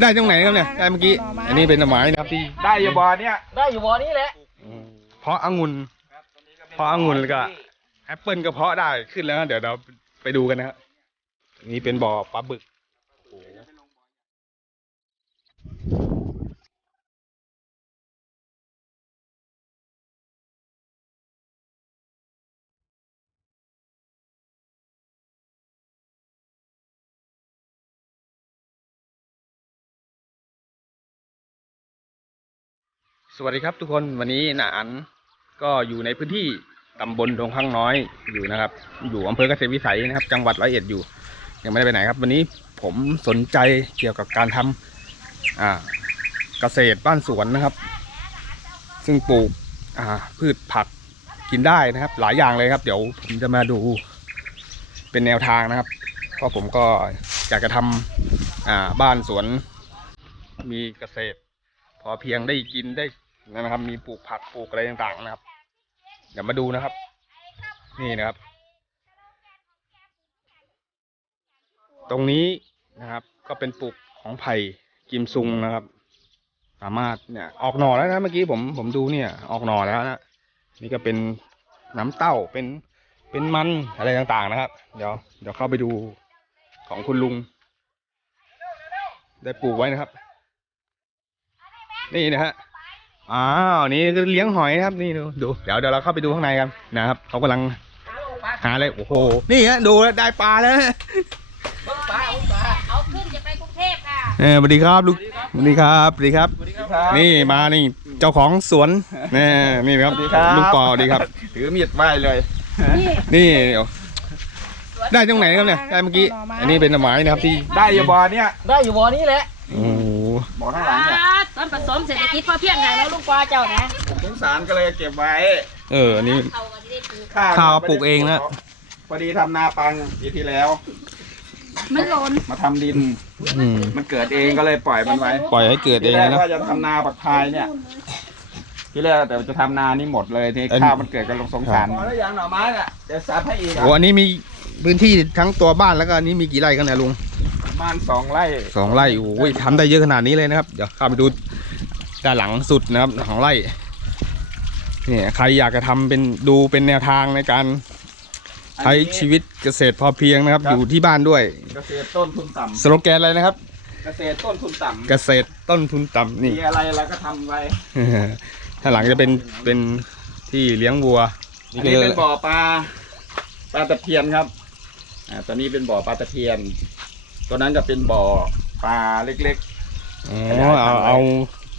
ได้ตรงไหนครับเนี่ย ได้เมื่อกี้ อันนี้เป็นหน่อไม้นะครับที่ได้อยู่บ่อเนี่ย ได้อยู่บ่อนี้แหละ เพาะองุ่นเพาะองุ่นแล้วก็แอปเปิลก็เพาะได้ขึ้นแล้วนะเดี๋ยวเราไปดูกันนะครับนี่เป็นบ่อปลาบึก สวัสดีครับทุกคนวันนี้นาอันก็อยู่ในพื้นที่ตำบลดงข้างน้อยอยู่นะครับ อยู่อำเภอเกษตรวิสัยนะครับ จังหวัดร้อยเอ็ดอยู่ ยังไม่ได้ไปไหนครับ วันนี้ผมสนใจเกี่ยวกับการทำอ่าเกษตรบ้านสวนนะครับ ซึ่งปลูกอ่าพืชผักกินได้นะครับ หลายอย่างเลยครับ เดี๋ยวผมจะมาดูเป็นแนวทางนะครับเพราะผมก็อยากจะทำอ่าบ้านสวนมีเกษตร พอเพียงได้กินได้ นะครับ มีปลูกผักปลูกอะไรต่างๆนะครับ เดี๋ยวมาดูนะครับ นี่นะครับ ตรงนี้นะครับ ก็เป็นปลูกของไผ่กิมซุงนะครับ สามารถเนี่ยออกหน่อแล้วนะเมื่อกี้ผมผมดูเนี่ย ออกหน่อแล้วนะนี่ก็เป็นน้ำเต้าเป็นเป็นมันอะไรต่างๆนะครับ เดี๋ยวเดี๋ยวเข้าไปดูของคุณลุง ได้ปลูกไว้นะครับ นี่นะฮะ อ้าวนี่คือเลี้ยงหอยนะครับนี่ดูดูเดี๋ยวเดี๋ยวเราเข้าไปดูข้างในกันนะครับเขากำลังหาอะไรโอ้โหนี่ฮะดูแล้วได้ปลาแล้วเอาขึ้นจะไปกรุงเทพค่ะเออสวัสดีครับลูกสวัสดีครับสวัสดีครับ นี่มานี่เจ้าของสวนนี่นี่นะครับลุงปอสวัสดีครับ ถือมีดไหว้เลย นี่เดี๋ยวได้ตรงไหนครับเนี่ยได้เมื่อกี้อันนี้เป็นหน่อไม้นะครับที่ได้อยู่บ่อเนี่ยได้อยู่บ่อนี้แหละโอ้โหบ่อข้างหลังเนี่ย ตอนผสมเศรษฐกิจพอเพียงไงแล้วลูกปลาเจ้านะสงสารก็เลยเก็บไว้เอออันนี้ เขาก็จะได้ปลูกข้าวข้าวปลูกเองนะ พอดีทำนาปังปีที่แล้ว มันหล่นมาทำดิน อืมมันเกิดเองก็เลยปล่อยมันไว้ปล่อยให้เกิดเอทีงแรเลยกนะ ว่าจะทำนาปักพายเนี่ยที่แรกแต่จะทำนานี่หมดเลยทีนี้อันข้าวมันเกิดกันลงสงสารพอแล้วยังหน่อไม้เนี่ยเดี๋ยวสับให้อีกโอ้อันนี้มีพื้นที่ทั้งตัวบ้านแล้วก็อันนี้มีกี่ไร่กันเนี่ยลุง ประมาณสองไร่สองไร่โอ้ยทำได้เยอะขนาดนี้เลยนะครับ เดี๋ยวเข้าไปดู ด้านหลังสุดนะครับของไร่เนี่ยใครอยากจะทำเป็นดูเป็นแนวทางในการใช้ชีวิตเกษตรพอเพียงนะครับ อยู่ที่บ้านด้วย เกษตรต้นทุนต่สโลแกนอะไรนะครับำเกษตรต้นทุนต่ำเกษตรต้นทุนต่ำนี่มีอะไรเราก็ทำไว้ถ้างหลังจะเป็นเป็นที่เลี้ยงวัวอันนี้เป็นบ่อปลาปลาตะเพียนครับอ่าตอนนี้เป็นบ่อปลาตะเพียนตัวนั้นก็เป็นบ่อปลาเล็กอ๋อเอาเอา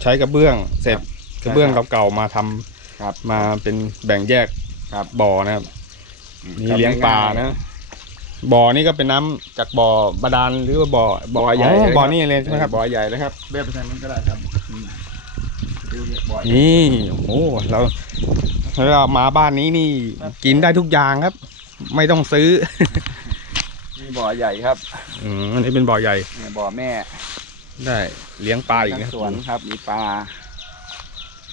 ใช้กระเบื้องเสร็จกระเบื้องเก่าๆมาทำครับมาเป็นแบ่งแยกครับบ่อนะครับๆนี่เลี้ยงปลานะบ่อนี่ก็เป็นน้ำจากบ่อบาดาลหรือว่าบ่อบ่อใหญ่บ่อนี่เลยใช่ไหมครับบ่อใหญ่เลยครับเบี้ยไปทางนั้นก็ได้ครับอืมดูเนี่ยบ่อใหญ่นี่โอ้โหเราเรามาบ้านนี้นี่กินได้ทุกอย่างครับ ไม่ต้องซื้อมีบ่อใหญ่ครับ อืมอันนี้เป็นบ่อใหญ่เนี่ยบ่อแม่ ได้เลี้ยงปลาอีกนะครับสวนครับ มีปลา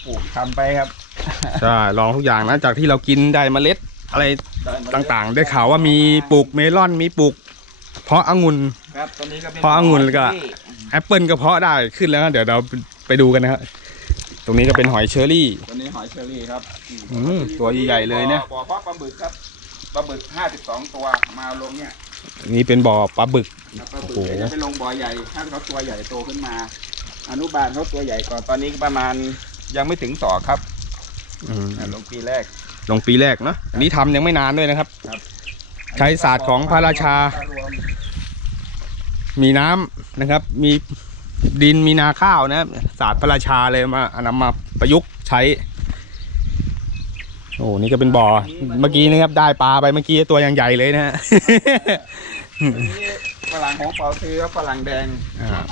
ปลูกทำไปครับใช่ลองทุกอย่างนะจากที่เรากินได้เมล็ดอะไรได้มต่างๆ ได้ข่าวว่ามีปลูกเมลอนมีปลูก เพาะองุ่นครับตอนนี้ก็เป็นเพราะองุ่นแล้วก็ที่แอปเปิลก็เพาะได้ขึ้นแล้วนะเดี๋ยวเราไปดูกันนะครับตรงนี้ก็เป็นหอยเชอรี่ตัวนี้หอยเชอรี่ครับอืมตัวใหญ่ๆเลยเนี่ยบ่อเพาะปลาบึกครับปลาบึกห้าสิบสองตัวมาลงเนี่ย นี่เป็นบ่อปลาบึก แล้วปลาบึกโอ้โหเดี๋ยวจะไปลงบ่อใหญ่ ถ้าเขาตัวใหญ่โตขึ้นมา อนุบาลเขาตัวใหญ่ก่อน ตอนนี้ก็ประมาณยังไม่ถึงศอกครับอืมอะลงปีแรก ลงปีแรกเนาะอันนี้ทำยังไม่นานด้วยนะครับ ครับ ใช้ศาสตร์ของพระราชาปลารวมมีน้ำนะครับ มีดินมีนาข้าวนะครับศาสตร์พระราชาเลยมาเอานำมาประยุกต์ใช้ โอ้นี่ก็เป็นบ่อ เมื่อกี้นะครับได้ปลาไปเมื่อกี้ตัวยังใหญ่เลยนะฮะอันนี้ฝรั่งหงเปาซื้อครับฝรั่งแดงอ่า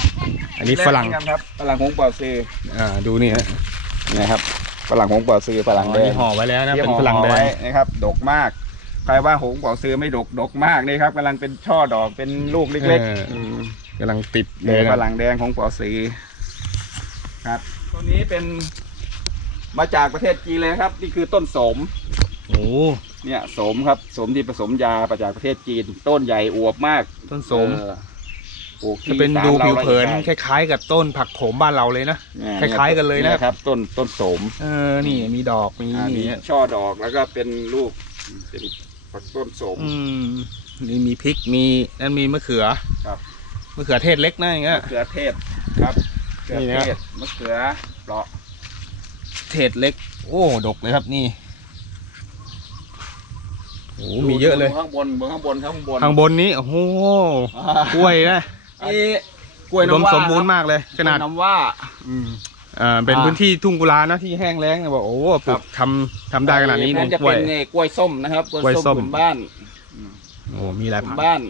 อันนี้ฝรั่งแดเหมือนกันครับฝรั่งหงเปาซื้ออ่าดูนี่ฮะนะครับฝรั่งหงเปาซื้อฝรั่งแดอ๋องนี่ห่อไว้แล้วนะที่เป็นห่อฝรั่งแดไว้งนะครับดกมากใครว่าหงเปาซื้อไม่ดกดกมากนี่ครับกำลังเป็นช่อดอกเป็นลูกเล็กเออๆมกำลังติดเลเลยยนะฝรั่งแดงของปอสีครับตัวนี้เป็น มาจากประเทศจีนเลยครับ นี่คือต้นโสมโอ้เนี่ยโสมครับโสมที่ผสมยามาจากประเทศจีน ต้นใหญ่อวบมากต้นโสมเออปลูกจะที่เป็นศาลดูราผิวเผินไร่คล้าย ๆ กับต้นผักโขมบ้านเราเลยนะเนี่ยคล้ายๆกันเลยนะ ครับ ต้นต้นโสมเออนี่มีดอกมีอ่ามีนี่ช่อดอกแล้วก็เป็นลูกเป็นผักต้นโสม อืมนี่มีพริกมีนั่นมีมะเขือครับ มะเขือเทศเล็กนะอย่างเงี้ย มะเขือเทศครับมะเขือนี่นะ เทศมะเขือเปราะ เทศเล็ก โอ้ ดกเลยครับนี่โอ้มีเยอะเลยดูข้างบนบนข้างบนครับข้างบนข้างบนนี้ โอ้โหอ่ากล้วยนะนี่กล้วยอุดมน้ำว่าสมบูรณ์มากเลย ขนาดกล้วยน้ำว่า อืมอ่าเป็นอ่าพื้นที่ทุ่งกุลานะที่แห้งแล้งนะบอกโอ้โหปลูกทำทำได้ขนาดนี้นั่นจะกล้วยเป็นไงกล้วยส้มนะครับกล้วยกล้วยส้ส้มมผืนบ้านโอ้มีหลายผืพันนบ้าน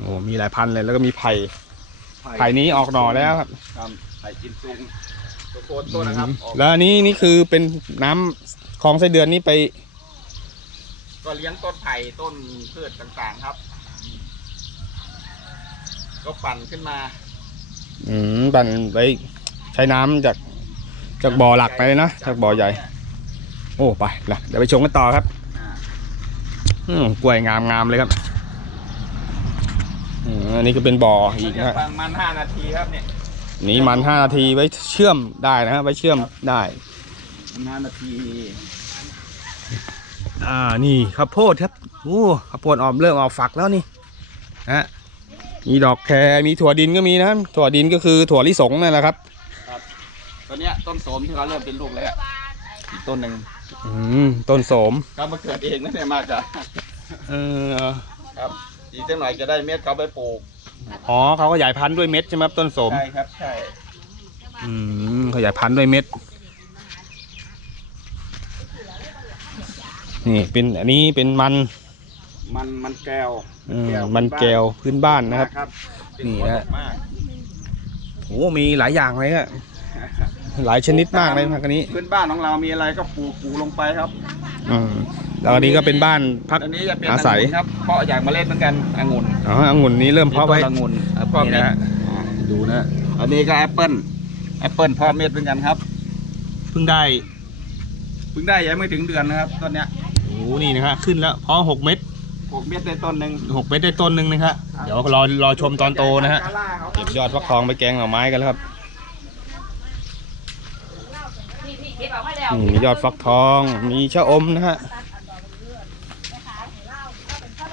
โอ้มีหลายพันเลยแล้วก็มีไผ่ไผ่นี้ออกหน่อแล้วครับครับไผ่กินซุงตัว โคนต้นนะครับออกแล้วอันนี้นี่คือเป็นน้ำคลองไส้เดือนนี่ไป ก็เลี้ยงต้นไผ่ต้นพืชต่างๆครับ ก็ปั่นขึ้นมาอืมปั่นไปใช้น้ำจากจากบ่อหลักไปเลยนะจากบ่อใหญ่ โอ้ไปละเดี๋ยวไปชมกันต่อครับ อ่าอืมกล้วยงามงามเลยครับอืมอันนี้ก็เป็นบ่ออีกนะฮะประมาณห้านาทีครับเนี่ย นี่มันห้านาทีไว้เชื่อมได้นะฮะไว้เชื่อมได้ประมาณห้านาที อ่านี่ข้าวโพดครับโอ้ข้าวโพดออกเริ่มออกฝักแล้วนี่ฮะมีดอกแครมีถั่วดินก็มีนะถั่วดินก็คือถั่วลิสงนั่นแหละครับตอนเนี้ยต้นโสมที่เขาเริ่มเป็นลูกแล้วอีกต้นหนึ่งอืมต้นโสมก็มาเกิดเองนะเนี่ยมาจากเออครับอีกสักหน่อยจะได้เม็ดเขาไปปลูก อ๋อเขาขยายพันธุ์ด้วยเม็ดใช่ไหมครับต้นโสม ใช่ครับใช่อืมขยายพันธุ์ด้วยเม็ด นี่เป็นอันนี้เป็นมันมันมันแก้วเออมันแก้วพื้นบ้านนะครับ ครับเป็นนี่หัวฮะดกมากโอ้มีหลายอย่างเลยอะหลายชนิดมากเลยพักอันนี้ พื้นบ้านของเรามีอะไรก็ปลูกปลูกลงไปครับ อืม แล้วอันนี้ก็เป็นบ้านพักอันนี้จะเป็นอาศัยองุ่นครับ เพาะอย่างเมล็ดเหมือนกันองุ่นอ๋อองุ่นนี้เริ่มเพาะไว้ต้นองุ่นอะเพาะนี่เม็ดนะฮะอ่าดูนะ อันนี้ก็แอปเปิ้ลแอปเปิ้ลเพาะเม็ดเหมือนกันครับ เพิ่งได้ เพิ่งได้ยังไม่ถึงเดือนนะครับต้นเนี้ยโอ้นี่นะฮะขึ้นแล้วเพาะหกเม็ดปลูกเม็ดในต้นหนึ่งหกเม็ดได้ต้นหนึ่งนะฮะเดี๋ยวรอรอชมตอนโตนะฮะกาล่าเขาเก็บยอดฟักทองไปแกงหน่อไม้กันแล้วครับพี่พี่เก็บออกมาแล้วอืมมียอดฟักทองมีชะอมนะฮะ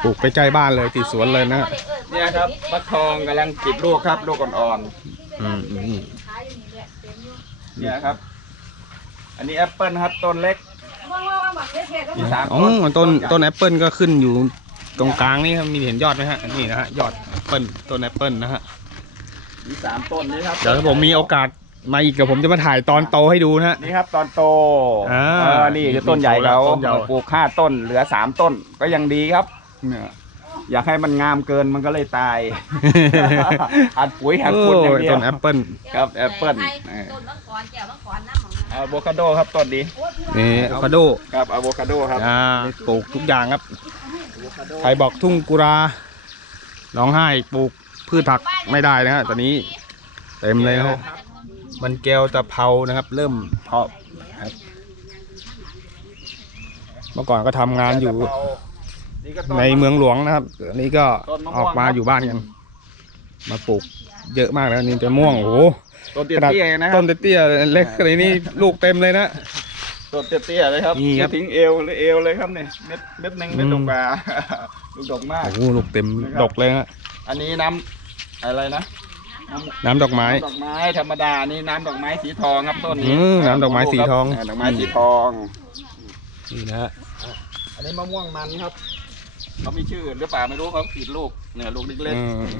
ปลูกไปใกล้บ้านเลยติดสวนเลยนะฮะเนี่ยครับฟักทองกำลังติดลูกครับลูกอ่อนอืมอืมๆเนี่ยครับ อันนี้แอปเปิ้ลครับต้นเล็กมีสามอ๋อต้นต้นแอปเปิลก็ขึ้นอยู่ตรงกลางนี่ครับมีเห็นยอดไหมฮะนี่นะฮะยอดแอปเปิลต้นแอปเปิลนะฮะมีสามต้นนี้ครับเดี๋ยวถ้าผมมีโอกาสมาอีกเดี๋ยวผมจะมาถ่ายตอนโตให้ดูนะฮะ นี่ครับตอนโตอ่าเออนี่คือต้นใหญ่เขาต้นใหญ่ ปลูกห้าต้นเหลือสามต้นก็ยังดีครับ เนี่ยอยากให้มันงามเกินมันก็เลยตาย อัดปุ๋ยอัดโอ้ฝุ่นอย่างยเดียต้วนแอปเปิลครับแอปเปิ้ลต้นมังกรแก้วมังกรน้ำของอะโวคาโดครับต้นนี้นี่อะโวคาโดครับอะโวคาโดครับอ่าปลูกทุกอย่างครับใครบอกทุ่งกุราร้องไห้ปลูกพืชผักไม่ได้นะฮะตอนนี้เต็มเลยนะฮะมันแก้วตะเภานะครับ เริ่มเพาะครับเมื่อก่อนก็ทำงานอยู่นี่ก็ต้น ในเมืองหลวงนะครับอันนี้ก็ต้นมะม่วงออกมาอยู่บ้านกัน มาปลูกเยอะมากแล้วนี่เป็นม่วงโอ้โหต้นเตี้ขนาดยๆนะครัต้บนเตี้ยๆเล็กขนาดนี้ลูกเต็มเลยนะต้นเตี้ยๆเลยครับนี่ครับไม่ถึงเอวหรือเอวเลยครับเนี่ยเม็ดเม็ดหนึ่งเม็ดอืมดกกว่าลูกดกมากโอ้โหลูกเต็มนะครับดกเลยฮะอันนี้น้ำอะไรนะ น้ำน้ำดอกไม้น้ำดอกไม้ธรรมดาอันนี่น้ำดอกไม้สีทองครับต้นนี้อืมน้ำดอกไม้สีทองเดอกไม้สีทองนี่นะฮะอันนี้มะม่วงมันครับ เขามีชื่อหรือเปล่าไม่รู้เขาขีดลูกเนี่ยลูกเล็กอืม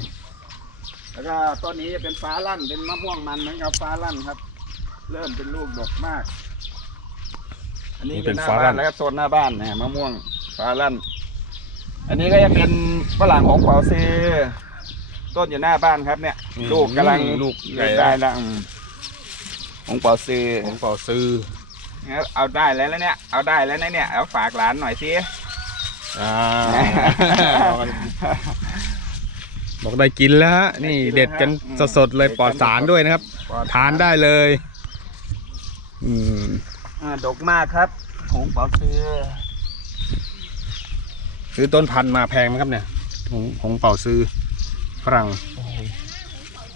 ๆแล้วก็ต้นนี้จะเป็นฟ้าลั่นเป็นมะม่วงมันเหมือนกับฟ้าลั่นครับ เริ่มเป็นลูกดกมาก อันนี้อยู่หน้าบ้านแล้วครับโซนหน้าบ้านนะมะม่วงฟ้าลั่น อันนี้ก็จะเป็นฝรั่งของเปาซีต้นอยู่หน้าบ้านครับเนี่ย ลูกกำลังลูกใหญ่ได้แล้วอืมของเปาซี ของเป่าซื้องั้นเอาได้แล้วแล้วเนี่ย เอาได้แล้วนะเนี่ย เอาฝากหลานหน่อยสิ อ่าบอกได้กินแล้วฮะนี่เด็ดกันสดๆเลยปลอดสารด้วยนะครับ ทานได้เลย อืมอ่าดกมากครับของเปาซีซื้อต้นพันธุ์มาแพงไหมครับเนี่ยของของเป่าซื้อฝรั่งโอ้โห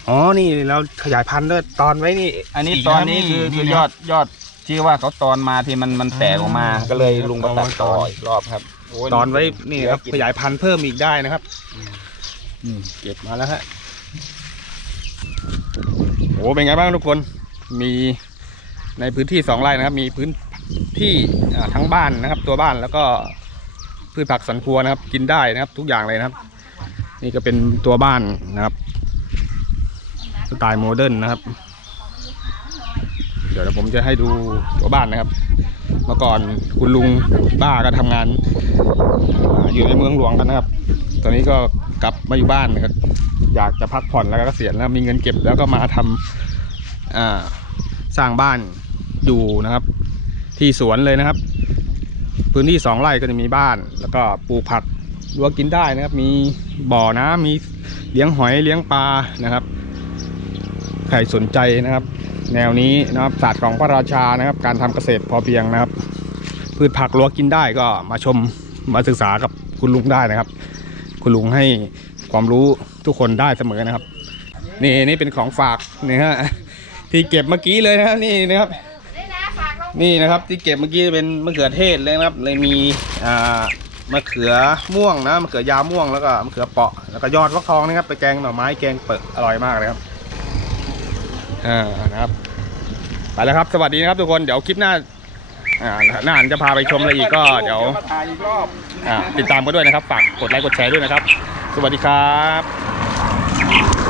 อ๋อ นี่เราขยายพันธุ์ด้วยตอนไว้นี่อันนี้อีกตอนนะนี้คือนี่คือนี่นะยอดยอดที่ว่าเขาตอนมาที่มันมันแตกออกมาอ๋อก็เลยลุงก็ตัดเอามาต่อตอนอีกรอบครับโย ตอนไว้นี่ครับเหลือกิขยายพันธุ์เพิ่มอีกได้นะครับอืมเก็บมาแล้วฮะโอ้เป็นไงบ้างทุกคนมีในพื้นที่สองไร่นะครับ มีพื้นที่อ่าทั้งบ้านนะครับ ตัวบ้านแล้วก็พืชผักสวนครัวนะครับ กินได้นะครับ ทุกอย่างเลยนะครับ นี่ก็เป็นตัวบ้านนะครับสไตล์โมเดิร์นนะครับ เดี๋ยวผมจะให้ดูตัวบ้านนะครับ เมื่อก่อนคุณลุงป้าก็ทำงานอยู่ในเมืองหลวงกันนะครับ ตอนนี้ก็กลับมาอยู่บ้านนะครับอยากจะพักผ่อนแล้วก็เกษียณแล้วมีเงินเก็บแล้วก็มาทำอ่าสร้างบ้านอยู่นะครับ ที่สวนเลยนะครับ พื้นที่สองไร่ก็จะมีบ้าน แล้วก็ปลูกผักรั้วกินได้นะครับ มีบ่อน้ำมีเลี้ยงหอยเลี้ยงปลานะครับ ใครสนใจนะครับ แนวนี้นะครับศาสตร์ของพระราชานะครับ การทำเกษตรพอเพียงนะครับ พืชผักรั้วกินได้ก็มาชมมาศึกษากับคุณลุงได้นะครับ คุณลุงให้ความรู้ทุกคนได้เสมอนะครับ นี่นี่เป็นของฝากนี่ฮะที่เก็บเมื่อกี้เลยนะนี่นะครับนี่นะฝากลงนี่นะครับที่เก็บเมื่อกี้เป็นมะเขือเทศเลยนะครับ เลยมีอ่ามะเขือม่วงนะมะเขือยาวม่วงแล้วก็มะเขือเปาะแล้วก็ยอดฟักทองนะครับไปแกงหน่อไม้แกงเปิดอร่อยมากเลยครับ อ่านะครับไปแล้วครับ สวัสดีนะครับทุกคนเดี๋ยวคลิปหน้าอ่าหน้าอันจะพาไปชมอะไรอีกก็เดี๋ยวมาถ่ายอีกรอบ อ่าติดตามกันด้วยนะครับ ฝากกดไลค์กดแชร์ด้วยนะครับ สวัสดีครับ